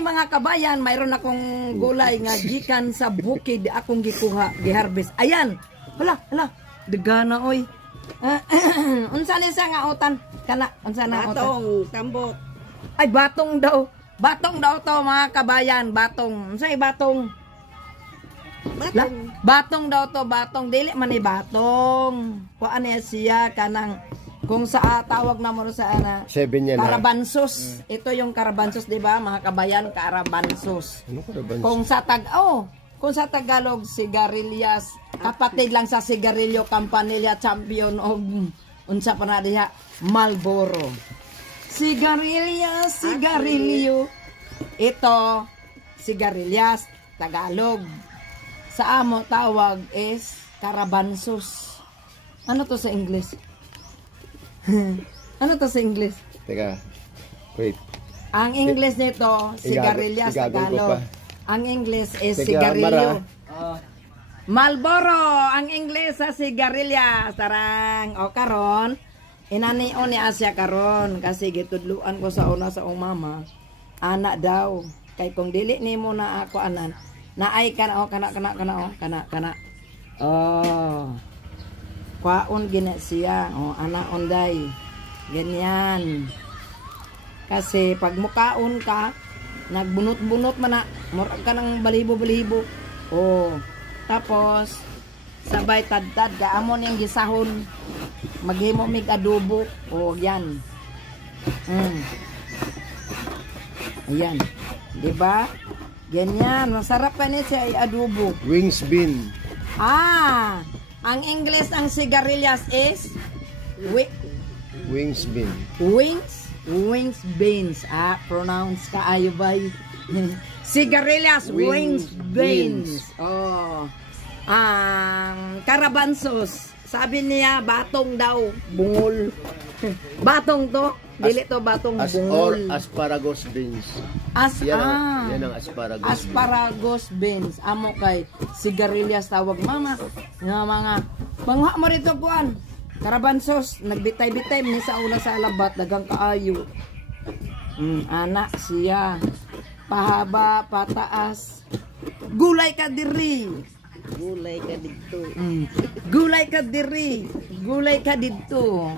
Unsay mga kabayan, mayroon akong gulay nga gikan sa bukid akong gikuha, giharvest. Ayan. Hala, degana oy. Unsa ni sa nga utan? Kana unsa na utan? Batong, tambok. Ay batong daw. Batong daw to mga kabayan, batong. Unsay batong? Batong daw to, batong. Dili man ni batong. Kuan niya siya kanang kung sa tawag na mo sa ana. 7 yan. Karabansos. Ito yung karabansos, di ba? Mga kabayan, karabansos. Ano karabansos? Kung sa Tagalog, sigarilyas. Kapatid lang sa sigarilyo, Campanilla champion o unsa pa na diha, Marlboro. Sigarilyas, sigarilyo. Ito, sigarilyas, Tagalog. Sa amo tawag is karabansos. Ano to sa English? Ano to sa English? Teka. Wait. Ang English nito, sigarilyas, Tagalog. Ang English is Teka, sigarilyo. Marlboro, ang English sa sigarilyas. Tarang. O karon, inanion ni Asya karon kasi gitudluan ko sa una sa mama. Anak daw. Kay kung dili nimo na ako anan, naay kana kana. Oh. Kwaon gina siya. O anak onday. Ganyan. Kasi pag mukaon ka, nagbunot-bunot man na, murag ka ng balibo-balibo. Oh. Tapos sabay tad-tad ka amon yang gisahon. Maghimo mig adobo. Oh, yan. Ayan. 'Di ba? Ganyan, masarap pa ni siya ay adobo. Wings bean. Ang English ang sigarilyas is Wings bean. Wings beans. Pronounce ka ayo bay. Sigarilyas, wings beans. Oh. Ang karabansos, sabi niya batong daw, bungol. Batong to, dili to batong bungol. Or asparagus beans. Yan ang asparagus. Asparagus beans. Amo kay sigarilyas tawag mama. Nga mga pangha mo rito kuan. Karabansos, nagbitay-bitay ni sa una sa alabat, dagang kaayo. Anak siya. Pahaba, pataas. Gulay ka diri. Gulay ka dito. Gulay ka diri. Gulay ka dito.